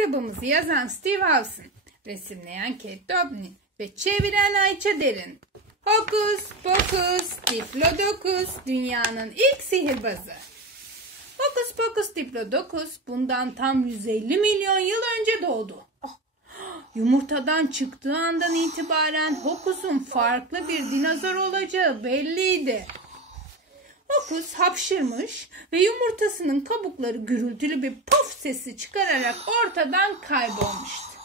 Kitabımızı yazan Steve Hawson, resimleyen Kate Dobnin ve çeviren Ayça Derin. Hokus Pokus Diplodocus dünyanın ilk sihirbazı. Hokus Pokus Diplodocus bundan tam 150 milyon yıl önce doğdu. Yumurtadan çıktığı andan itibaren Hokus'un farklı bir dinozor olacağı belliydi. Hokus hapşırmış ve yumurtasının kabukları gürültülü bir puf sesi çıkararak ortadan kaybolmuştu.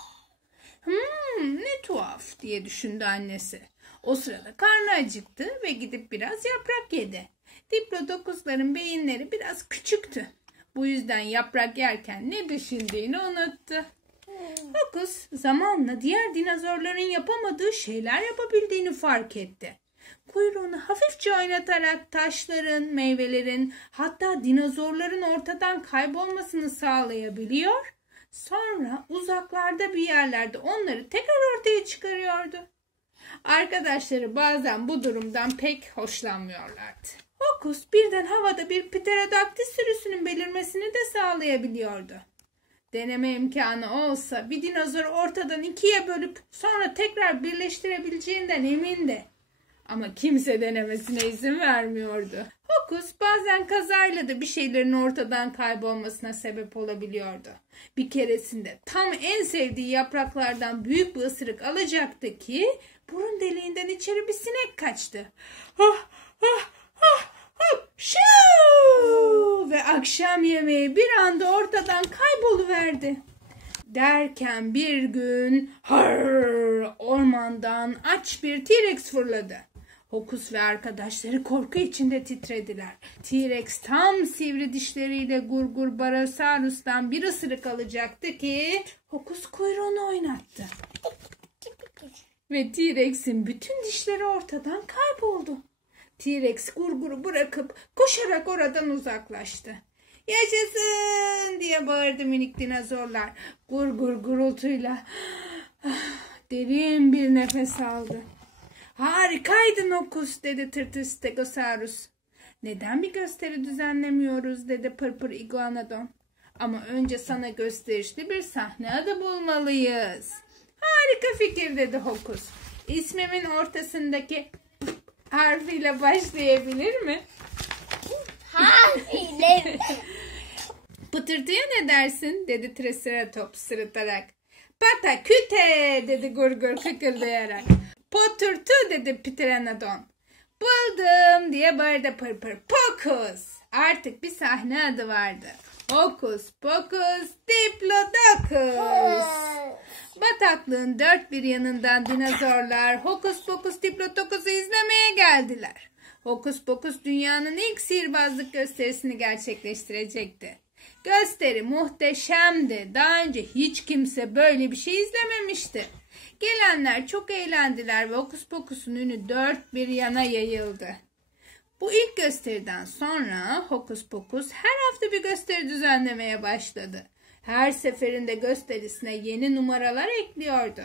Ne tuhaf diye düşündü annesi. O sırada karnı acıktı ve gidip biraz yaprak yedi. Diplodocus'ların beyinleri biraz küçüktü. Bu yüzden yaprak yerken ne düşündüğünü unuttu. Hokus zamanla diğer dinozorların yapamadığı şeyler yapabildiğini fark etti. Kuyruğunu hafifçe oynatarak taşların, meyvelerin, hatta dinozorların ortadan kaybolmasını sağlayabiliyor. Sonra uzaklarda bir yerlerde onları tekrar ortaya çıkarıyordu. Arkadaşları bazen bu durumdan pek hoşlanmıyorlardı. Hokus birden havada bir pterodaktil sürüsünün belirmesini de sağlayabiliyordu. Deneme imkanı olsa bir dinozoru ortadan ikiye bölüp sonra tekrar birleştirebileceğinden emindi. Ama kimse denemesine izin vermiyordu. Hokus bazen kazayla da bir şeylerin ortadan kaybolmasına sebep olabiliyordu. Bir keresinde tam en sevdiği yapraklardan büyük bir ısırık alacaktı ki burun deliğinden içeri bir sinek kaçtı. Şuu! Ve akşam yemeği bir anda ortadan kayboluverdi. Derken bir gün ormandan aç bir T-Rex fırladı. Hokus ve arkadaşları korku içinde titrediler. T-Rex tam sivri dişleriyle Gurgur Barosaurus'tan bir ısırık alacaktı ki Hokus kuyruğunu oynattı. Ve T-Rex'in bütün dişleri ortadan kayboldu. T-Rex Gurgur'u bırakıp koşarak oradan uzaklaştı. "Yaşasın!" diye bağırdı minik dinozorlar. Gurgur gurultuyla derin bir nefes aldı. "Harikaydın Hokus," dedi Tırtıl Stegosaurus. "Neden bir gösteri düzenlemiyoruz?" dedi Pırpır Iguanodon. "Ama önce sana gösterişli bir sahne adı bulmalıyız." "Harika fikir," dedi Hokus. "İsmimin ortasındaki harfiyle başlayabilir mi?" Harfiyle. "Pıtırtıya ne dersin?" dedi Triceratops sırıtarak. "Pataküte," dedi Gurgur kıkırdayarak. "Potırtı," dedi Pteranodon. "Buldum," diye bağırdı Pırpır. "Pokus." Artık bir sahne adı vardı. Hokus Pokus Diplodocus. Bataklığın dört bir yanından dinozorlar Hokus Pokus Diplodocus'u izlemeye geldiler. Hokus Pokus dünyanın ilk sihirbazlık gösterisini gerçekleştirecekti. Gösteri muhteşemdi. Daha önce hiç kimse böyle bir şey izlememişti. Gelenler çok eğlendiler ve Hokus Pokus'un ünü dört bir yana yayıldı. Bu ilk gösteriden sonra Hokus Pokus her hafta bir gösteri düzenlemeye başladı. Her seferinde gösterisine yeni numaralar ekliyordu.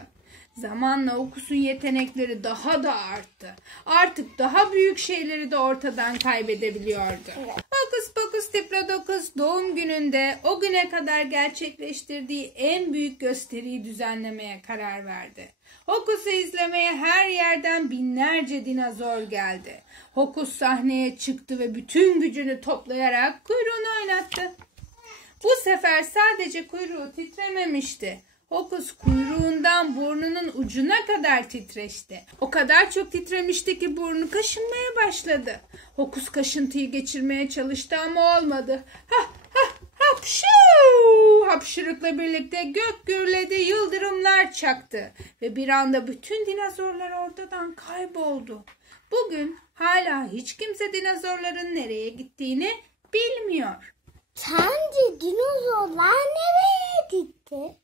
Zamanla Hokus'un yetenekleri daha da arttı. Artık daha büyük şeyleri de ortadan kaybedebiliyordu. Hokus Pokus Diplodocus doğum gününde o güne kadar gerçekleştirdiği en büyük gösteriyi düzenlemeye karar verdi. Hokus'u izlemeye her yerden binlerce dinozor geldi. Hokus sahneye çıktı ve bütün gücünü toplayarak kuyruğunu oynattı. Bu sefer sadece kuyruğu titrememişti. Hokus kuyruğundan burnunun ucuna kadar titreşti. O kadar çok titremişti ki burnu kaşınmaya başladı. Hokus kaşıntıyı geçirmeye çalıştı ama olmadı. Hapşu! Hapşırıkla birlikte gök gürledi, yıldırımlar çaktı ve bir anda bütün dinozorlar ortadan kayboldu. Bugün hala hiç kimse dinozorların nereye gittiğini bilmiyor. Sence dinozorlar nereye gitti?